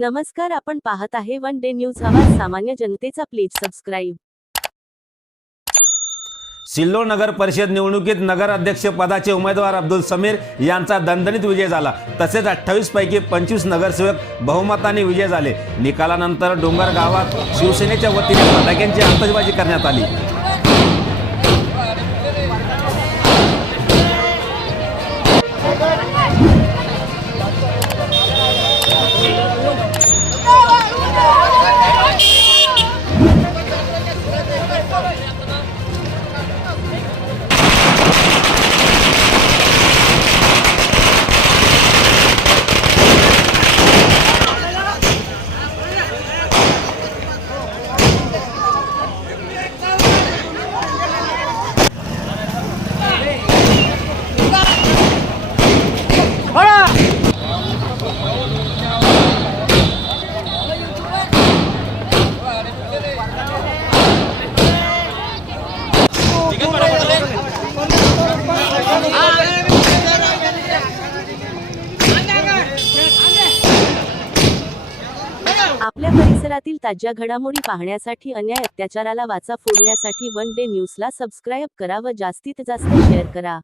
नमस्कार, आपण पाहत आहे वन डे न्यूज आवाज सामान्य जनतेचा. Please subscribe. सिल्लोड नगर परिषद निवडणुकीत नगर अध्यक्ष पदाचे उमेदवार अब्दुल समीर यांचा दणदणीत विजय झाला. तसेच 28 पैकी 25 नगरसेवक बहुमताने विजय झाले. निकालानंतर डोंगर गावात शिवसेनेच्या वतीने फटाक्यांची आतषबाजी करण्यात आली. आपल्या परिसरातील ताज्या घडामोडी पाहण्यासाठी, अन्याय अत्याचाराला वाचा फोडण्यासाठी वन डे न्यूजला सबस्क्राईब करा व जास्तीत जास्त शेअर करा.